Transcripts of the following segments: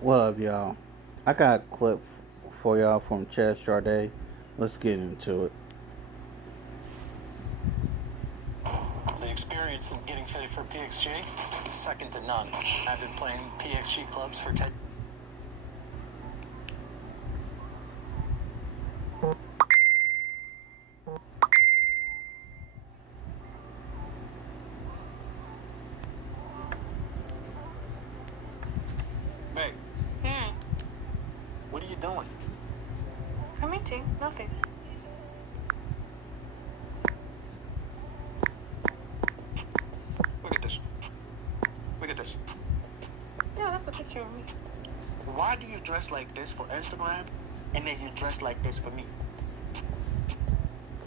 What up, y'all? I got a clip for y'all from Chad Sade. Let's get into it. The experience of getting fitted for PXG, second to none. I've been playing PXG clubs for 10. Babe, what are you doing? I'm eating. Nothing. Look at this. Look at this. Yeah, that's a picture of me. Why do you dress like this for Instagram, and then you dress like this for me?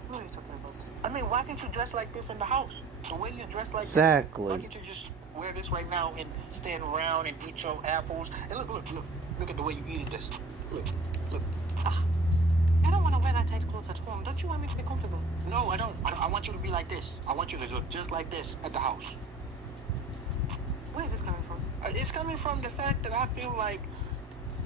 What are you talking about? I mean, why can't you dress like this in the house? The way you dress like this. Exactly. Why can't you just wear this right now and stand around and eat your apples? And look at the way you eat this. Look. I don't want to wear that tight clothes at home. Don't you want me to be comfortable? No, I don't. I want you to be like this. I want you to look just like this at the house. Where is this coming from? It's coming from the fact that I feel like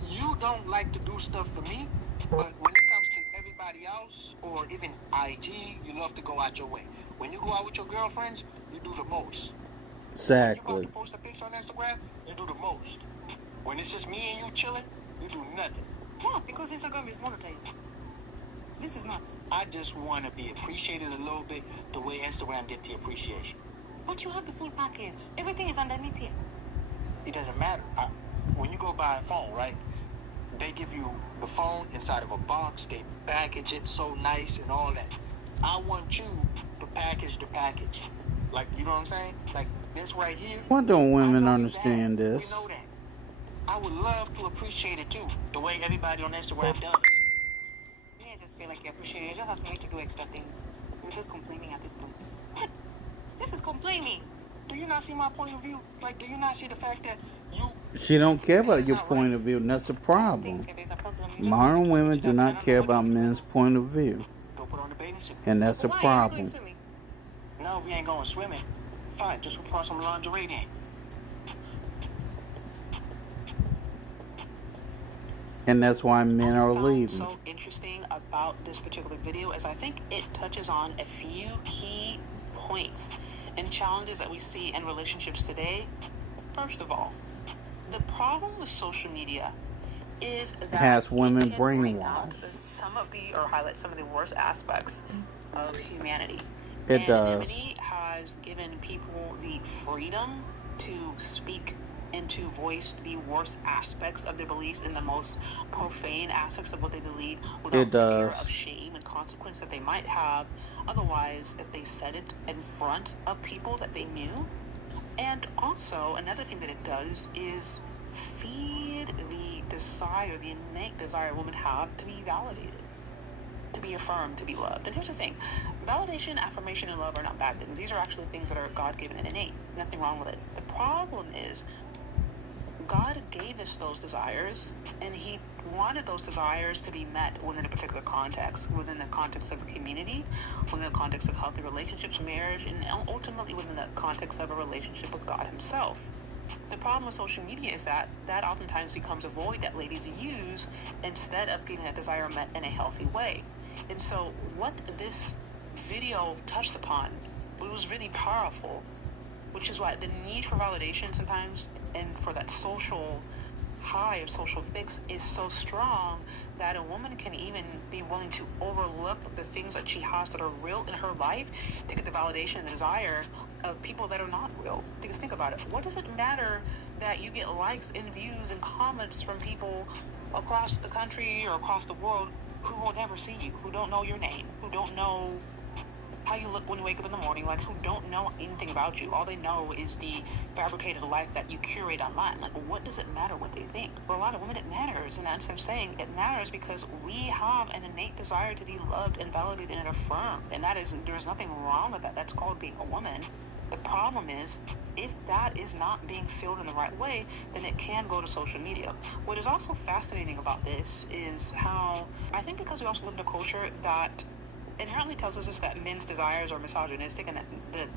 you don't like to do stuff for me, but when it comes to everybody else or even IG, you love to go out your way. When you go out with your girlfriends, you do the most. When you about Exactly. to post a picture on Instagram, you do the most. When it's just me and you chilling, you do nothing. Yeah, because Instagram is monetized. This is nuts. I just want to be appreciated a little bit the way Instagram did the appreciation. But you have the full package. Everything is underneath here. It doesn't matter. When you go buy a phone, right? They give you the phone inside of a box. They package it so nice and all that. I want you to package the package. Like, you know what I'm saying? Like this right here. Why don't I women know understand that. this? We know that. I would love to appreciate it too, the way everybody on Instagram does. Me, I just feel like you appreciate it. You just ask me to do extra things. You're just complaining at this point. What? This is complaining. Do you not see my point of view? Like, do you not see the fact that you... She don't care This about is your not point right. of view, and that's a I don't problem. think there's a problem. You just want me Modern to women switch it do up, and I not don't know care what you about want to do men's now. point of view, Go put on the bathing suit. and that's a Why are you going problem. swimming? No, we ain't going swimming. Fine, just put on some lingerie then. And that's why men are Found leaving. so interesting about this particular video is I think it touches on a few key points and challenges that we see in relationships today. First of all, the problem with social media is that Has women it can bring out brainwashed. some of the or highlight some of the worst aspects of humanity. It does. Anonymity has given people the freedom to speak and to voice the worst aspects of their beliefs and the most profane aspects of what they believe without It fear does. of shame and consequence that they might have otherwise if they said it in front of people that they knew. And also, another thing that it does is feed the desire, the innate desire women have to be validated, to be affirmed, to be loved. And here's the thing: validation, affirmation, and love are not bad things. These are actually things that are God-given and innate. Nothing wrong with it. The problem is God gave us those desires, and He wanted those desires to be met within a particular context, within the context of a community, within the context of healthy relationships, marriage, and ultimately within the context of a relationship with God Himself. The problem with social media is that oftentimes becomes a void that ladies use instead of getting that desire met in a healthy way. And so what this video touched upon, it was really powerful, which is why the need for validation sometimes and for that social high or social fix is so strong that a woman can even be willing to overlook the things that she has that are real in her life to get the validation and the desire of people that are not real. Because think about it, what does it matter that you get likes and views and comments from people across the country or across the world who will never see you, who don't know your name, who don't know how you look when you wake up in the morning, like who don't know anything about you. All they know is the fabricated life that you curate online. Like, what does it matter what they think? For a lot of women, it matters. And as I'm saying, it matters because we have an innate desire to be loved and validated and affirmed. And there's nothing wrong with that. That's called being a woman. The problem is, if that is not being filled in the right way, then it can go to social media. What is also fascinating about this is how, I think because we also live in a culture that inherently tells us that men's desires are misogynistic and that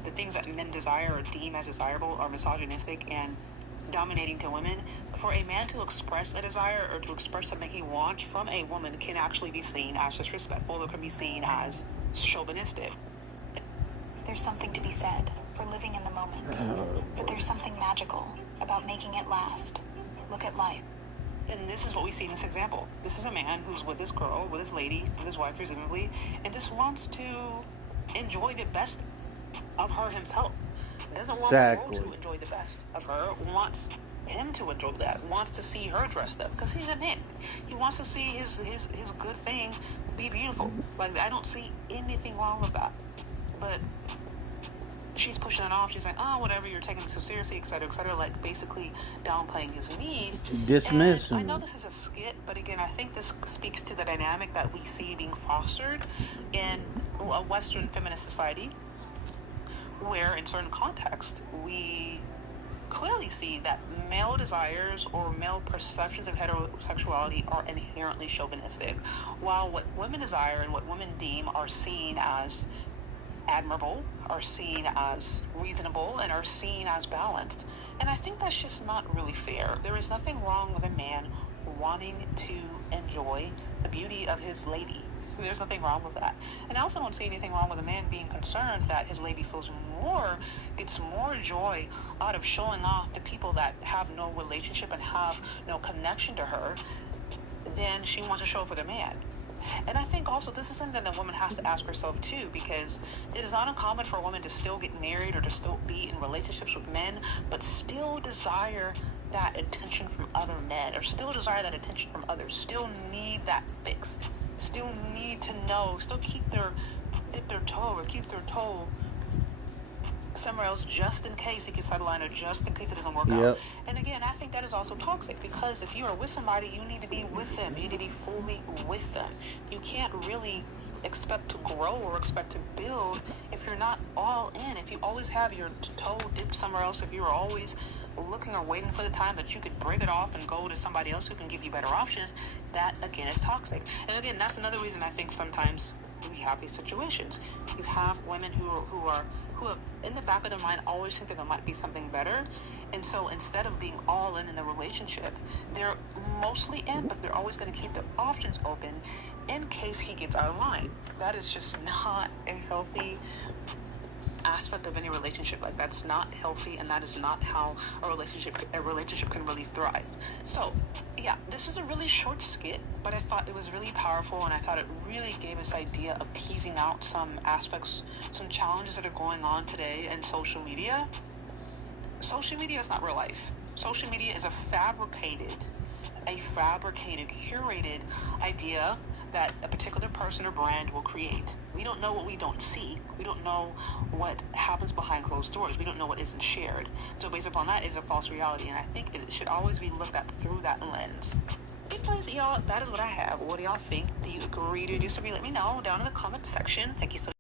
the things that men desire or deem as desirable are misogynistic and dominating to women. For a man to express a desire or to express something he wants from a woman can actually be seen as disrespectful or can be seen as chauvinistic. There's something to be said for living in the moment, but there's something magical about making it last. Look at life. And this is what we see in this example. This is a man who's with this girl, with his lady, with his wife presumably, and just wants to enjoy the best of her himself. Doesn't want the world to enjoy the best of her, wants him to enjoy that, wants to see her dressed up, because he's a man. He wants to see his good thing be beautiful. Like, I don't see anything wrong with that. But she's pushing it off. She's like, oh, whatever, you're taking it so seriously, etc., like basically downplaying his need. Dismissing. I know this is a skit, but again, I think this speaks to the dynamic that we see being fostered in a Western feminist society, where in certain contexts we clearly see that male desires or male perceptions of heterosexuality are inherently chauvinistic, while what women desire and what women deem are seen as admirable, are seen as reasonable, and are seen as balanced. And I think that's just not really fair. There is nothing wrong with a man wanting to enjoy the beauty of his lady. There's nothing wrong with that. And I also don't see anything wrong with a man being concerned that his lady gets more joy out of showing off the people that have no relationship and have no connection to her than she wants to show for the man. And I think also this is something that a woman has to ask herself too, because it is not uncommon for a woman to still get married or to still be in relationships with men, but still desire that attention from other men, or still desire that attention from others, still need that fix, still need to know, still dip their toe somewhere else just in case he gets out of line, or just in case it doesn't work out. And again, I think that is also toxic, because if you are with somebody, you need to be with them. You need to be fully with them. You can't really expect to grow or expect to build if you're not all in. If you always have your toe dipped somewhere else, if you're always looking or waiting for the time that you could break it off and go to somebody else who can give you better options, that again is toxic. And again, that's another reason I think sometimes we have these situations. You have women who have in the back of their mind always think that there might be something better, and so instead of being all in the relationship, they're mostly in, but they're always going to keep their options open in case he gets out of line. That is just not a healthy aspect of any relationship. Like, that's not healthy, and that is not how a relationship can really thrive. So yeah, this is a really short skit, but I thought it was really powerful, and I thought it really gave us idea of teasing out some aspects, some challenges that are going on today in social media. Social media is not real life. Social media is a fabricated, curated idea that a particular person or brand will create. We don't know what we don't see. We don't know what happens behind closed doors. We don't know what isn't shared. So based upon that is a false reality, and I think it should always be looked at through that lens. Anyways, y'all, that is what I have. What do y'all think? Do you agree to disagree? Let me know down in the comment section. Thank you so much.